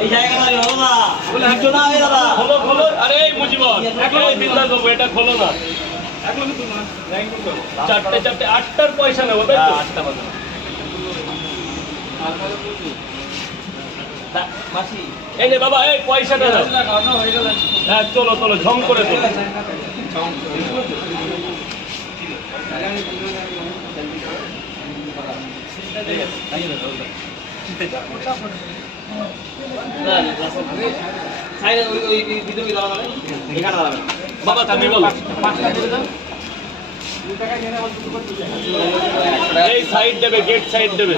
এই জায়গাটা ভালো না বলে একটু না এই দাদা খোলো খোলো আরে এই মুজিবর এই বিন্দাস বাবু এটা খোলো না চারটে চারটে আটটার পয়সা নেবো তাই তো আটটা বাজে মাসি এই যে বাবা এই পয়সাটা দাও হ্যাঁ চলো চলো ঝম করে চলো বাবা তুমি বলো এই সাইড দেবে গেট সাইড দেবে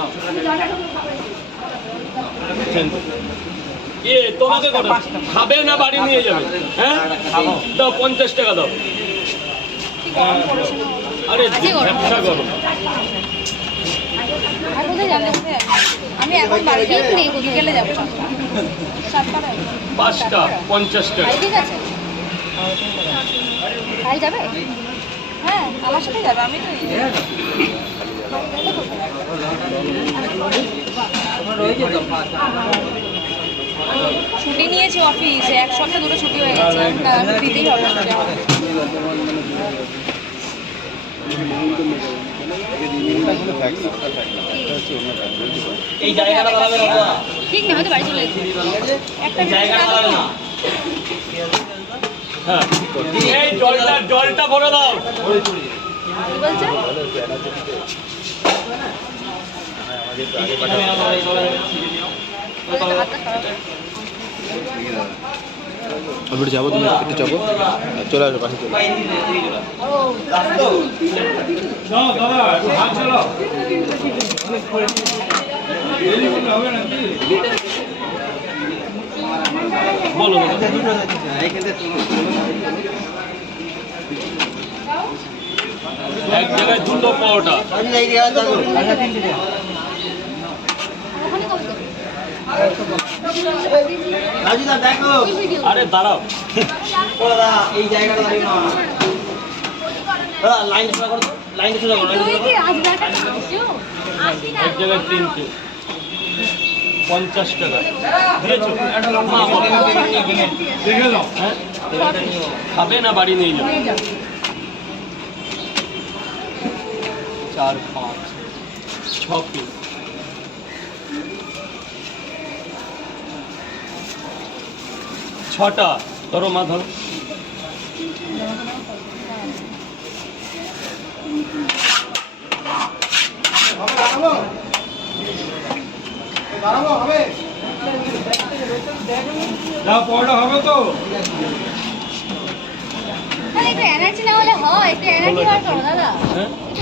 তোমাকে খাবে না বাড়ি নিয়ে যাবে হ্যাঁ দাও 50 টাকা দাও আরে ব্যবসা করো আমি এখন বাড়িতে নেই বিকেলে যাবো 5টা 50 টাকা ঠিক আছে ভাই যাবে হ্যাঁ আমার সাথে যাবে আমি তো ছুটি নিয়েছি অফিসে এক সপ্তাহ দুটো ছুটি হয়ে গেছে দিতেই হবে এই জায়গাটা দাঁড়াবে না ঠিক না হয়তো বাড়ি চলে একটা জায়গাটা দাঁড়াবে না হ্যাঁ এই জলটা ভরে দাও কি বলছে অলরেডি যাবো তুমি একটু যাবো চলে আসবে পাশে চলে বলো এক জায়গায় দুটো পাওয়াটা রাজুদা দেখো আরে দাঁড়াও দাদা এই জায়গাটা দাঁড়িয়ে না দাদা লাইন সোজা করো লাইন সোজা করো এক জায়গায় 3টে 50 টাকা দিয়েছো দেখে নাও হ্যাঁ খাবে না বাড়ি নিয়ে যাও 4 5 6 পিস 6টা ধরো মা ধরো যা পড়া হবে তো একটু এনার্জি না হলে হয় একটু এনার্জি বার করো দাদা হ্যাঁ একটু